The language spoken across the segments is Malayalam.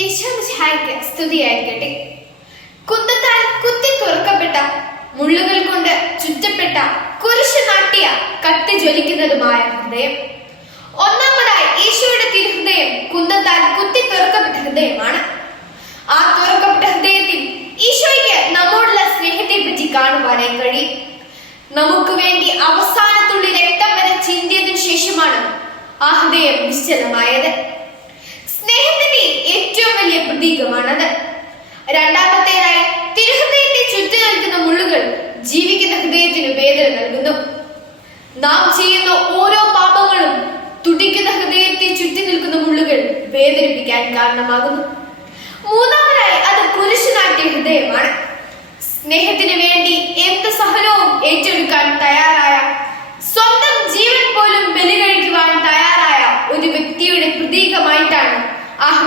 ഈശോമിശിഹായ്ക്ക് സ്തുതിയായിരിക്കട്ടെ. കുന്തത്താൽ കുത്തി തുറക്കപ്പെട്ട മുള്ളുകൾ കൊണ്ട് ചുറ്റപ്പെട്ട കുരിശ് നാട്ടിയ കത്തി ജ്വലിക്കുന്നതുമായ ഹൃദയം. ഒന്നാമതായി ഈശോയുടെ തിരുഹൃദയം കുന്തത്താൽ കുത്തി തുറക്കപ്പെട്ട ഹൃദയമാണ്. ആ തുറക്കപ്പെട്ട ഹൃദയത്തിൽ ഈശോയ്ക്ക് നമ്മോടുള്ള സ്നേഹത്തെ പറ്റി കാണുവാനായി കഴിയും. നമുക്ക് വേണ്ടി അവസാനത്തുള്ളി രക്തം വരെ ചിന്തിയതിനു ശേഷമാണ് ആ ഹൃദയം നിശ്ചലമായത്. സ്നേഹത്തിന്റെ ഏറ്റവും വലിയ പ്രതീകമാണത്. രണ്ടാമത്തേതായി തിരുഹൃദയത്തെ ചുറ്റി നിൽക്കുന്ന മുള്ളുകൾ ജീവിക്കുന്ന ഹൃദയത്തിന് വേദന നൽകുന്നു. നാം ചെയ്യുന്ന ഓരോ പാപങ്ങളും തുടിക്കുന്ന ഹൃദയത്തെ ചുറ്റി നിൽക്കുന്ന മുള്ളുകൾ വേദനിപ്പിക്കാൻ കാരണമാകുന്നു. മൂന്നാമതായി അത് പുരുഷനാട്ടിയ ഹൃദയമാണ്. സ്നേഹത്തിന് വേണ്ടി എന്ത്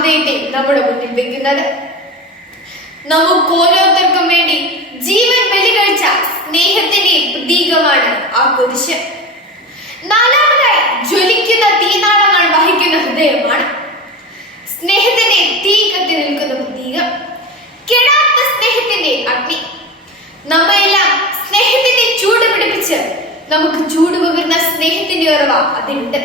ഹൃദയത്തെ നമ്മുടെ മുന്നിൽ വെക്കുന്നത്. നമുക്ക് ഓരോരുത്തർക്കും വേണ്ടി ജീവൻ ബലി കഴിച്ച സ്നേഹത്തിന്റെ പ്രതീകമാണ് ആ കുരിശ്. നാലാമതായി ജ്വലിക്കുന്ന തീനാളങ്ങൾ വഹിക്കുന്ന ഹൃദയമാണ്. സ്നേഹത്തിന്റെ തീ കത്തി നിൽക്കുന്ന പ്രതീകം. കെടാത്ത സ്നേഹത്തിന്റെ അഗ്നി. നമ്മയെല്ലാം സ്നേഹത്തിന്റെ ചൂട് പിടിപ്പിച്ച് നമുക്ക് ചൂട് പകരുന്ന സ്നേഹത്തിന്റെ ഉറവ അതിലുണ്ട്.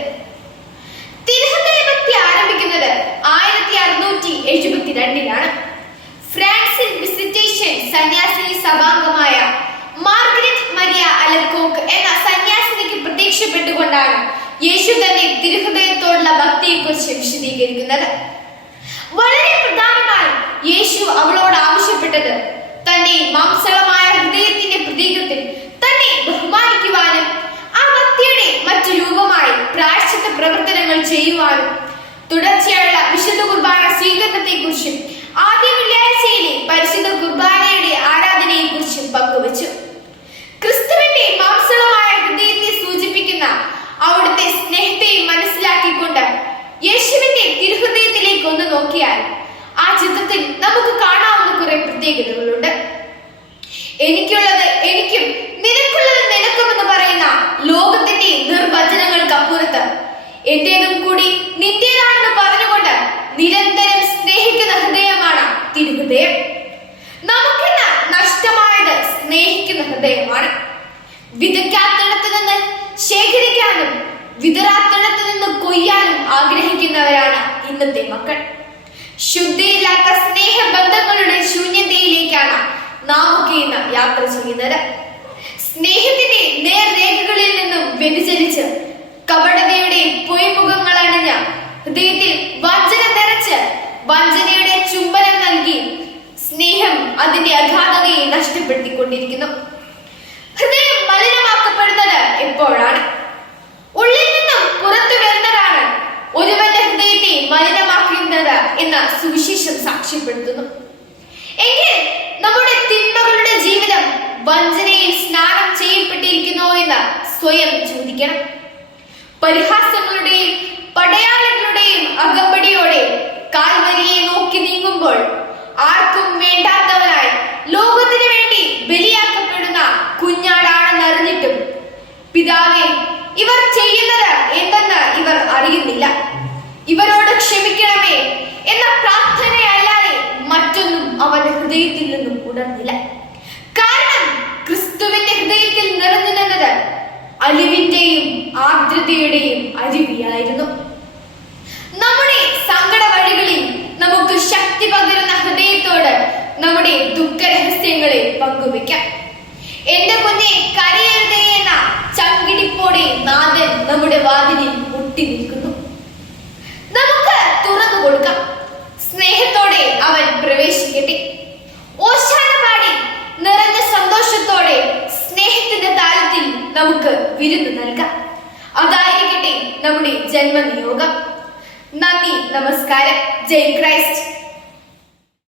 തിരുഹൃദയ ഭക്തി ആരംഭിക്കുന്നത് ആയിരത്തി അറുന്നൂറ്റി എഴുപത്തിരണ്ടിലാണ്. ഫ്രാൻസിൽ വിസിറ്റേഷൻ സന്യാസിനി സഭാംഗമായ മാർഗരറ്റ് മരിയ അലക്കോക്ക് എന്ന സന്യാസിനിക്ക് പ്രത്യക്ഷപ്പെട്ടുകൊണ്ടാണ് യേശു തന്നെ തിരുഹൃദയത്തോടുള്ള ഭക്തിയെക്കുറിച്ച് വിശദീകരിക്കുന്നത്. വളരെ പ്രധാനമായി യേശു അവളോട് ആവശ്യപ്പെട്ടത് തന്റെ മാംസളമായ ഹൃദയത്തിന്റെ കുറെ എനിക്കുള്ളത് എനിക്കും നിനക്കുള്ളത് നിനക്കും എന്ന് പറയുന്ന ലോകത്തിന്റെ നിർവചനങ്ങൾക്കപ്പുറത്ത് എന്റേതും കൂടി നിന്റേതാണെന്ന് പറഞ്ഞുകൊണ്ട് നിരന്തരം സ്നേഹിക്കുന്ന ഹൃദയമാണ് തിരുഹൃദയം. നമുക്കിന്ന് നഷ്ടമായത് സ്നേഹിക്കുന്ന ഹൃദയമാണ്. വിതയ്ക്കാത്തിടത്ത് നിന്ന് ശേഖരിക്കാനും വിതറാത്തിടത്ത് നിന്ന് കൊയ്യാനും ആഗ്രഹിക്കുന്നവരാണ് ഇന്നത്തെ മക്കൾ. ശുദ്ധിയില്ലാത്ത സ്നേഹബന്ധങ്ങളുടെ ശൂന്യതയിലേക്കാണ് നാം ഒക്കെ ഇന്ന് യാത്ര ചെയ്യുന്നത്. സ്നേഹത്തിന്റെ നേർരേഖകളിൽ നിന്നും വ്യതിചലിച്ച് കപടതയുടെ പൊയ്മുഖങ്ങൾ അണിഞ്ഞ ഹൃദയത്തിൽ വഞ്ചന നിറച്ച് വഞ്ചനയുടെ ചുംബനം നൽകി സ്നേഹം അതിന്റെ അഗാധതയെ നഷ്ടപ്പെടുത്തിക്കൊണ്ടിരിക്കുന്നു. സാക്ഷ്യപ്പെടുത്തുന്നു. എങ്കിൽ നമ്മുടെ തിന്മകളുടെ ജീവിതം വഞ്ചനയിൽ സ്നാനം ചെയ്യപ്പെട്ടിരിക്കുന്നു എന്ന് സ്വയം ചോദിക്കണം. പരിഹാസങ്ങളുടെയും പടയാളികളുടെയും അകമ്പടിയോടെ കാൽവരിയെ നോക്കി നീങ്ങുമ്പോൾ ആർക്കും വേണ്ടാത്തവനായി ലോകത്തിന് വേണ്ടി ബലിയാക്കപ്പെടുന്ന കുഞ്ഞാടാണെന്ന് അറിഞ്ഞിട്ടും പിതാവെ ഇവർ ചെയ്യുന്നത് എന്തെന്ന് ഇവർ അലിവിന്റെയും ആർദ്രതയുടെയും അരുവിയായിരുന്നു. നമ്മുടെ സങ്കട വഴികളിൽ നമുക്ക് ശക്തി പകരുന്ന ഹൃദയത്തോട് നമ്മുടെ ദുഃഖരഹസ്യങ്ങളെ പങ്കുവയ്ക്കാം. എന്റെ കുഞ്ഞെ കരയരുതേ നമുക്ക് വിരുന്ന് നൽകാം. അതായിരിക്കട്ടെ നമ്മുടെ ജന്മനിയോഗം. നന്ദി നമസ്കാരം. ജയ് ക്രൈസ്റ്റ്.